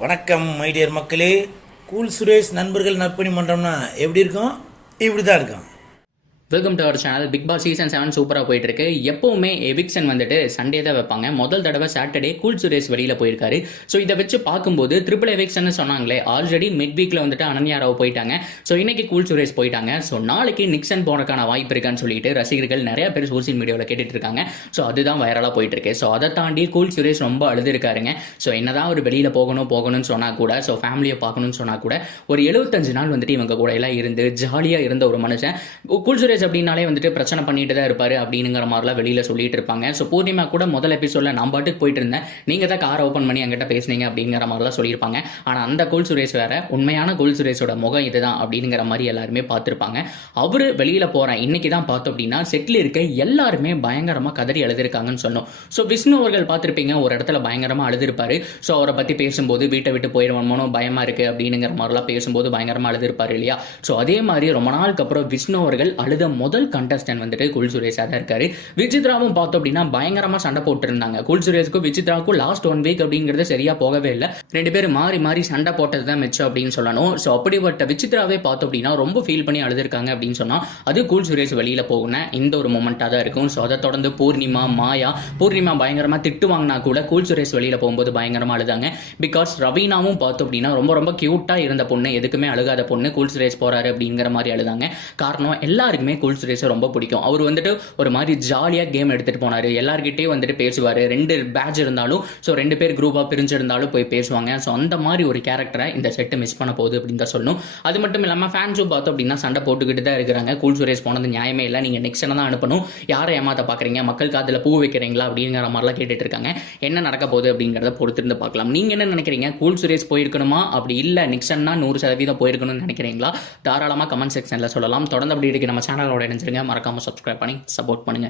வணக்கம் மைடியர் மக்களே. கூல் சுரேஷ் நண்பர்கள் நற்பணி மன்றம்னா எப்படி இருக்கும்? இப்படி தான் இருக்கும். Welcome to our channel Bigg Boss season seven சூப்பராக போயிட்டு இருக்கு எப்பவுமே எவிக்சன் வந்துட்டு சண்டே தான் வைப்பாங்க. முதல் தடவை சாட்டர்டே கூல் சுரேஷ் வெளியில் போயிருக்காரு. ஸோ இதை வச்சு பார்க்கும்போது ட்ரிபிள் எவிக்சன் சொன்னாங்களே ஆல்ரெடி மிட் வீக்கில் வந்துட்டு அனன்யா ராவ் போயிட்டாங்க. ஸோ இன்னைக்கு கூல் சுரேஷ் போயிட்டாங்க. ஸோ நாளைக்கு நிக்சன் போனக்கான வாய்ப்பு இருக்கான்னு சொல்லிட்டு ரசிகர்கள் நிறைய பேர் சோசியல் மீடியாவில் கேட்டுட்டு இருக்காங்க. ஸோ அதுதான் வைரலாக போயிட்டு இருக்கு ஸோ அதை தாண்டி கூல் சுரேஷ் ரொம்ப அழுதுருக்காருங்க. ஸோ என்னதான் ஒரு வெளியில் போகணும் போகணும்னு சொன்னா கூட ஸோ ஃபேமிலியை பார்க்கணும்னு சொன்னா கூட ஒரு எழுபத்தஞ்சு நாள் வந்துட்டு இவங்க கூட எல்லாம் இருந்து ஜாலியாக இருந்த ஒரு மனுஷன். கூல் சுரேஷ் அப்படின்னாலே வந்துட்டு பிரச்சனை பண்ணிட்டு தான் இருப்பாரு அப்படிங்கிற மாதிரிலாம் வெளியில சொல்லிட்டு இருப்பாங்க. ஸோ பூர்ணிமா கூட முதல் எபிசோட்ல நான் பாட்டுக்கு போயிட்டு இருந்தேன். நீங்க தான் கார் ஓப்பன் பண்ணி என்கிட்ட பேசுனீங்க அப்படிங்கிற மாதிரிலாம் சொல்லியிருப்பாங்க. ஆனா அந்த கோல் சுரேஷ் வேற உண்மையான கோல் சுரேஷோட முகம் இதுதான் அப்படிங்கிற மாதிரி எல்லாருமே பார்த்துருப்பாங்க. அவரு வெளியில போறேன் இன்னைக்கு தான் பார்த்தோம் அப்படின்னா செட்டில் இருக்க எல்லாருமே பயங்கரமா கதறி எழுதிருக்காங்கன்னு சொன்னோம். ஸோ விஷ்ணு அவர்கள் பார்த்துருப்பீங்க ஒரு இடத்துல பயங்கரமா அழுதுருப்பாரு. ஸோ அவரை பத்தி பேசும்போது வீட்டை விட்டு போயிடுவோமோ பயமா இருக்கு அப்படிங்கிற மாதிரிலாம் பேசும்போது பயங்கரமா அழுதுருப்பாரு இல்லையா? ஸோ அதே மாதிரி ரொம்ப நாளுக்கு அப்புறம் விஷ்ணு அவர்கள் அழுத முதல் கண்டஸ்டன்ட் வந்துட்டு குல் சுரேஷா தான் இருக்காரு. விசித்ராவும் பார்த்தோம் அப்படின்னா பயங்கரமாக சண்டை போட்டுருந்தாங்க. குல் சுரேஷுக்கும் விசித்ராவுக்கும் லாஸ்ட் ஒன் வீக் அப்படிங்கிறது சரியாக போகவே இல்லை. ரெண்டு பேரும் மாறி மாறி சண்டை போட்டது தான் மிச்சம் அப்படின்னு சொல்லணும். ஸோ அப்படிப்பட்ட விசித்ராவே பார்த்தோம் அப்படின்னா ரொம்ப ஃபீல் பண்ணி அழுதுருக்காங்க அப்படின்னு சொன்னால் அது கூல் சுரேஷ் வெளியில் போகணும் இந்த ஒரு மூமெண்ட்டாக தான் இருக்கும். ஸோ அதை தொடர்ந்து பூர்ணிமா மாயா பூர்ணிமா பயங்கரமாக திட்டு வாங்கினா கூட கூல் சுரேஷ் வெளியில் போகும்போது பயங்கரமாக அழுதாங்க. பிகாஸ் ரவீனாவும் பார்த்தோம் அப்படின்னா ரொம்ப ரொம்ப க்யூட்டாக இருந்த பொண்ணு எதுக்குமே அழுகாத பொண்ணு கூல் சுரேஷ் போகிறாரு அப்படிங்கிற மாதிரி அழுதாங்க. காரணம் எல்லாருக்குமே கூல் சுரேஷை ரொம்ப பிடிக்கும். அவர் வந்துட்டு ஒரு மாதிரி ஜாலியா கேம் எடுத்துட்டு போனாரு. எல்லார்கிட்டயும் வந்துட்டு பேசுவாரு. ரெண்டு பேட்ச் இருந்தாலும் ஸோ ரெண்டு பேர் குரூப்பா பிரிஞ்சிருந்தாலும் போய் பேசுவாங்க. ஸோ அந்த மாதிரி ஒரு கேரக்டரை இந்த செட்டு மிஸ் பண்ண போகுது அப்படின்னு தான் சொல்லணும். அது மட்டும் இல்லாமல் ஃபேன்ஸும் பார்த்தோம் அப்படின்னா சண்டை போட்டுக்கிட்டு தான் இருக்கிறாங்க. கூல் சுரேஷ் போனது நியாயமே இல்லை. நீங்க நெக்ஸ்ட் தான் அனுப்பணும்? யாரை ஏமாத்த பாக்குறீங்க? மக்கள் காதில் பூ வைக்கிறீங்களா? அப்படிங்கிற மாதிரிலாம் கேட்டுட்டு இருக்காங்க. என்ன நடக்க போகுது அப்படிங்கிறத பொறுத்திருந்து பார்க்கலாம். நீங்க என்ன நினைக்கிறீங்க? கூல் சுரேஷ் போயிருக்கணுமா? அப்படி இல்லை. நிக்சன்னா நூறு சதவீதம் போயிருக்கணும்னு நினைக்கிறீங்களா? தாராளமாக கமெண்ட் செக்ஷனில் சொல்லலாம். தொடர்ந்து அப்படி இருக்கு நம்ம சேனல் சேனலோட இணைஞ்சிருங்க. மறக்காம சப்ஸ்கிரைப் பண்ணி சப்போர்ட் பண்ணுங்க.